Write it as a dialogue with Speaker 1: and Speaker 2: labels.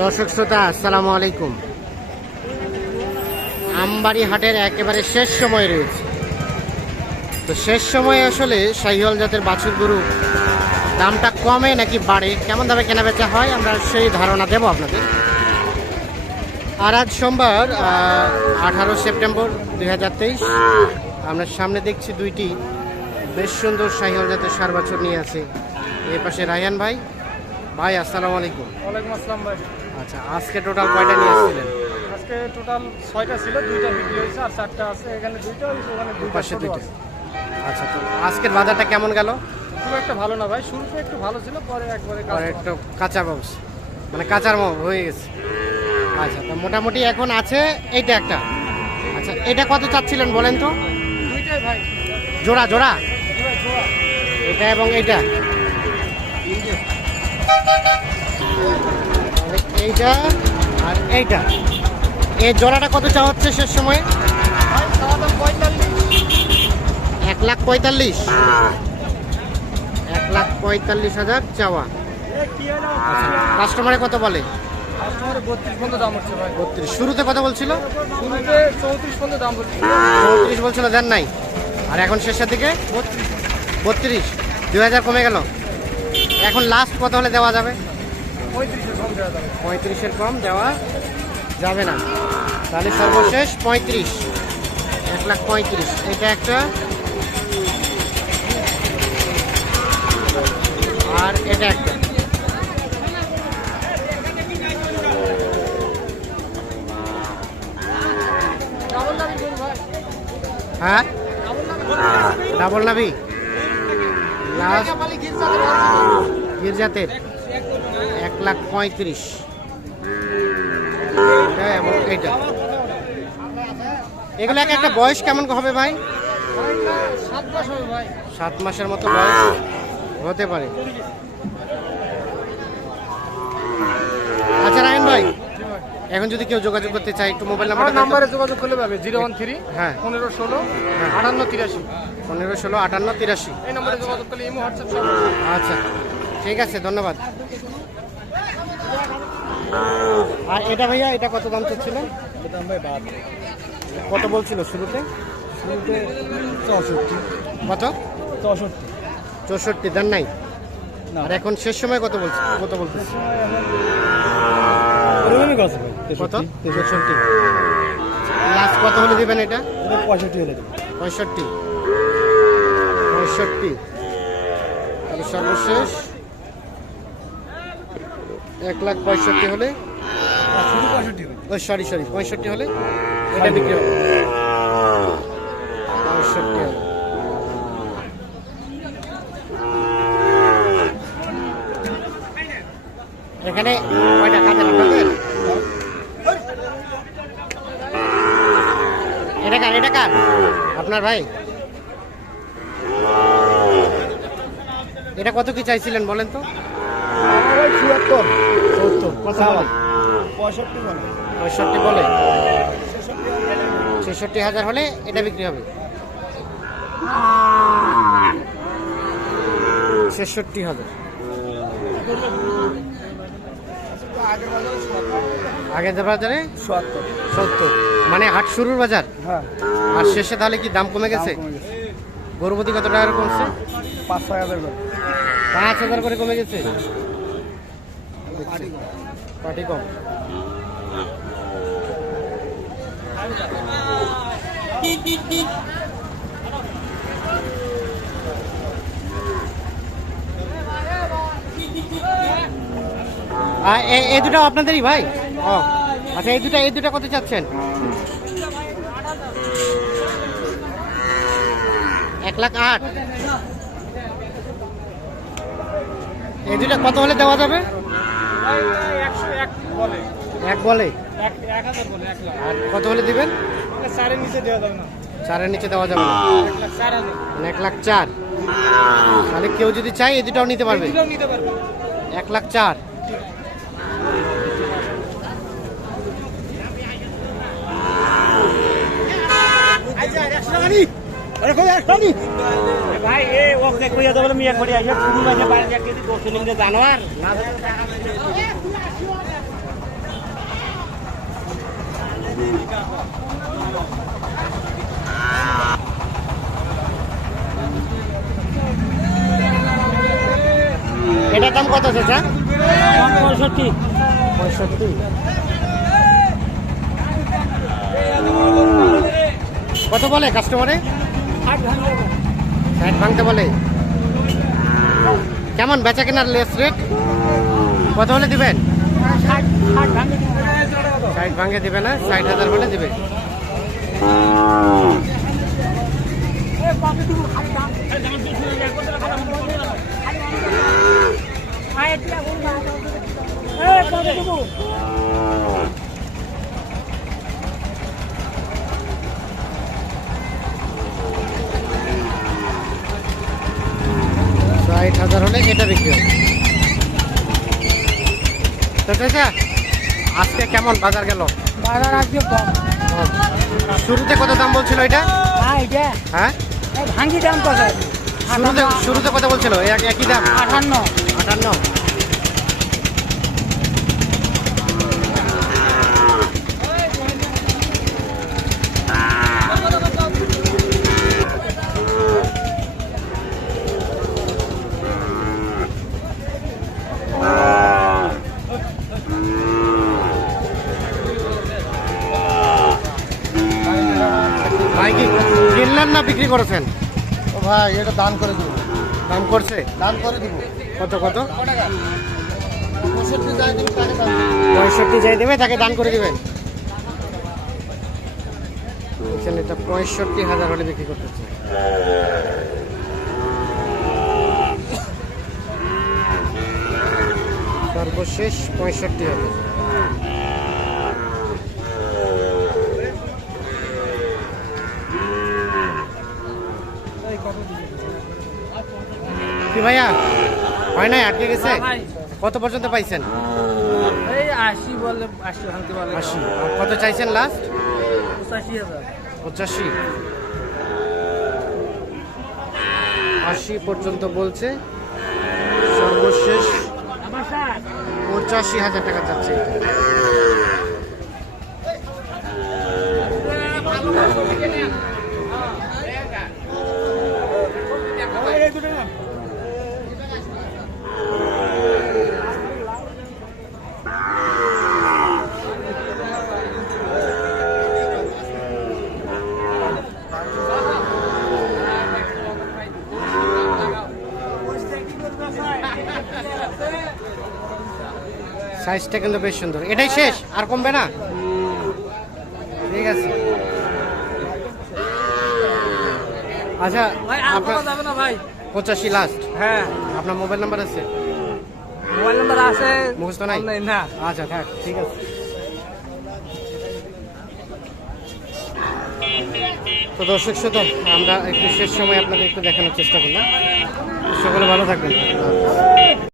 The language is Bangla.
Speaker 1: দর্শক শ্রোতা, আসসালামু আলাইকুম। আমবাড়ি হাটের একেবারে শেষ সময় রয়েছে। তো শেষ সময়ে আসলে শাহিওয়াল জাতের বাছুর গরু দামটা কমে নাকি বাড়ে? কেমন দামে কেনা বেচা হয়? আমরা সেই ধারণা দেব আপনাদের। আর আজ সোমবার আঠারো সেপ্টেম্বর দুই হাজার তেইশ, আমরা সামনে দেখছি দুইটি বেশ সুন্দর শাহিওয়াল জাতের সার বাছুর নিয়ে আছে। এর পাশে রায়ান ভাই ভাই আসসালামু আলাইকুম।
Speaker 2: ওয়ালাইকুম আসসালাম ভাই।
Speaker 1: আচ্ছা আজকে টোটাল কয়টা নিয়ে আসছিলেন?
Speaker 2: আজকে টোটাল ছয়টা ছিল দুইটা বিক্রি হয়েছে আর চারটা আছে। এখানে দুইটা হয়েছে ওখানে দুইটা
Speaker 1: পাশে দুইটা। আচ্ছা তো আজকের বাজারটা কেমন গেল?
Speaker 2: খুব একটা ভালো না ভাই শুরুতে একটু ভালো ছিল পরে একবারে
Speaker 1: আর একটু কাঁচা বাবস মানে কাঁচার মো হয়ে গেছে। আচ্ছা তো মোটামুটি এখন আছে এইটা একটা। আচ্ছা এটা কত চাচ্ছিলেন বলেন তো?
Speaker 2: দুইটাই ভাই।
Speaker 1: জোড়া? জোড়া
Speaker 2: জোড়া।
Speaker 1: এটা এবং এইটা? এইটা আর এইটা। এই জোড়াটা কত চা হচ্ছে শেষ সময়? এক লাখ পঁয়তাল্লিশ। এক লাখ পঁয়তাল্লিশ হাজার চাওয়া। কাস্টমারে কত বলে? শুরুতে কত বলছিল?
Speaker 2: চৌত্রিশ
Speaker 1: বলছিল, দেন নাই। আর এখন শেষের দিকে?
Speaker 2: বত্রিশ।
Speaker 1: দুই হাজার কমে গেল। এখন লাস্ট কত হলে দেওয়া যাবে?
Speaker 2: পঁয়ত্রিশের কম দেওয়া যাবে।
Speaker 1: পঁয়ত্রিশের কম দেওয়া যাবে না। তাহলে সর্বশেষ পঁয়ত্রিশ। এক লাখ পঁয়ত্রিশ। এটা একটা। আর এটা একটা। হ্যাঁ?
Speaker 2: ডাবল
Speaker 1: নাবি। লাস্ট। গির্জাতের এক লাখ পঁয়ত্রিশ। এটা এবং এগুলো এক একটা বয়স কেমন হবে ভাই?
Speaker 2: সাত
Speaker 1: মাসের মতো বয়স হতে পারে। আচ্ছা রায়ন ভাই এখন যদি কেউ যোগাযোগ করতে চায় একটু মোবাইল নাম্বার
Speaker 2: নাম্বারে যোগাযোগ করলে পাবে জিরো ওয়ান থ্রি
Speaker 1: হ্যাঁ।
Speaker 2: পনেরো ষোলো
Speaker 1: হ্যাঁ।
Speaker 2: আটান্ন তিরাশি।
Speaker 1: পনেরো ষোলো আটান্ন তিরাশি।
Speaker 2: এই নম্বরে যোগাযোগ করলে ইমো হোয়াটসঅ্যাপ
Speaker 1: আচ্ছা। ঠিক আছে ধন্যবাদ। আর এটা ভাইয়া এটা কত দাম
Speaker 2: বাদ
Speaker 1: কত বলছিল শুরুতে?
Speaker 2: শুরুতে চৌষট্টি।
Speaker 1: কত?
Speaker 2: চৌষট্টি।
Speaker 1: চৌষট্টি দেন নাই? আর এখন শেষ সময় কত বলছে? কত বলছে? কত? তেষট্টি। লাস্ট কত হলে দিবেন এটা?
Speaker 2: পঁয়ষট্টি হলে দেবে
Speaker 1: পঁয়ষট্টি। পঁয়ষট্টি। তাহলে সর্বশেষ এক লাখ পঁয়ষট্টি হলে? সরি সরি পঁয়ষট্টি হলে। এটা বিক্রি হবে। পঁয়ষট্টি এখানে কয়টা খাতেন আপনাদের এটা কার এটা কার আপনার ভাই? এটা কত কি চাইছিলেন বলেন তো?
Speaker 2: পঁয়ষট্টি বলে
Speaker 1: পঁয়ষট্টি বলে ছেষট্টি হাজার হলে এটা বিক্রি হবে। ছেষট্টি হাজার। আগের বাজারে সত্তর। মানে হাট শুরুর বাজার?
Speaker 2: হ্যাঁ।
Speaker 1: আর শেষে তাহলে কি দাম কমে গেছে? গরুপতি কত টাকা কমছে?
Speaker 2: পাঁচ ছয় হাজার করে।
Speaker 1: পাঁচ হাজার করে কমে গেছে? কম। এ- এই দুটো আপনাদেরই ভাই? ও আচ্ছা এই দুটো এই দুটো কত চাচ্ছেন? এক লাখ আট। এই দুটো কত হলে দেওয়া যাবে?
Speaker 2: এক বলে।
Speaker 1: আর কত হলে দিবেন?
Speaker 2: চারের নিচে দেওয়া যাবে না।
Speaker 1: চারের নিচে দেওয়া যাবে না
Speaker 2: এক লাখ চার।
Speaker 1: তাহলে কেউ যদি চায় এই দুটাও নিতে পারবে। এক লাখ চার।
Speaker 3: ভাই এ ওকে কইয়া দেবো মিয়া করি আইয়া শুরু মাঝে বাইরে কেজি দশ দিন জানোয়ার। না
Speaker 1: এটার দাম কত চাচা
Speaker 3: পঁয়ষট্টি।
Speaker 1: পঁয়ষট্টি। কত বলে কাস্টমারে ষাট ভাঙতে বলে? কেমন বেচা কেনার লেস রেট? কত হলে দিবেন? ষাট ভাঙে দিবে না, ষাট হাজার হলে দিবে। ষাট হাজার এটা বিক্রি হবে তো চাচা আজকে কেমন বাজার গেল?
Speaker 3: বাজার আজকে কম।
Speaker 1: শুরুতে কত দাম বলছিল এটা?
Speaker 3: হ্যাঁ এটা।
Speaker 1: হ্যাঁ?
Speaker 3: ভাঙ্গি দাম কত?
Speaker 1: শুরুতে শুরুতে কত বলছিল? এক- একই দাম?
Speaker 3: আটান্ন।
Speaker 1: আটান্ন। কিনলেন না বিক্রি করেছেন?
Speaker 4: ও ভাই এটা দান করে দিব।
Speaker 1: দাম করছে?
Speaker 4: দান করে দিব।
Speaker 1: কত কত?
Speaker 4: পঁয়ষট্টি যাই দিবি তাকে দান
Speaker 1: পঁয়ষট্টি যাই দেবে তাকে দান করে দিবেন। এটা পঁয়ষট্টি হাজার হলে বিক্রি করতেছে। সর্বশেষ পঁয়ষট্টি হাজার। কি ভাইয়া? হয় নাই আটকে গেছে? কত পর্যন্ত পাইছেন?
Speaker 3: এই আশি বলে আশি ভাঙতে
Speaker 1: আশি। কত চাইছেন লাস্ট
Speaker 3: পঁচাশি হাজার।
Speaker 1: পঁচাশি। আশি পর্যন্ত বলছে। সর্বশেষ পঁচাশি হাজার টাকা চাচ্ছে। সাইজটা কিন্তু বেশ সুন্দর। এটাই শেষ? আর কমবে না? ঠিক আছে। আচ্ছা
Speaker 3: ভাই আর
Speaker 1: আপনার
Speaker 3: যাবে না ভাই।
Speaker 1: পঁচাশি লাস্ট
Speaker 3: হ্যাঁ।
Speaker 1: আপনার মোবাইল নাম্বার আছে?
Speaker 3: মোবাইল নাম্বার আছে।
Speaker 1: মুখস্থ
Speaker 3: নাই? না।
Speaker 1: আচ্ছা থাক ঠিক আছে। তো দর্শক শ্রোতা আমরা একটু শেষ সময় আপনাদের একটু দেখানোর চেষ্টা করলাম। সকলে ভালো থাকবেন।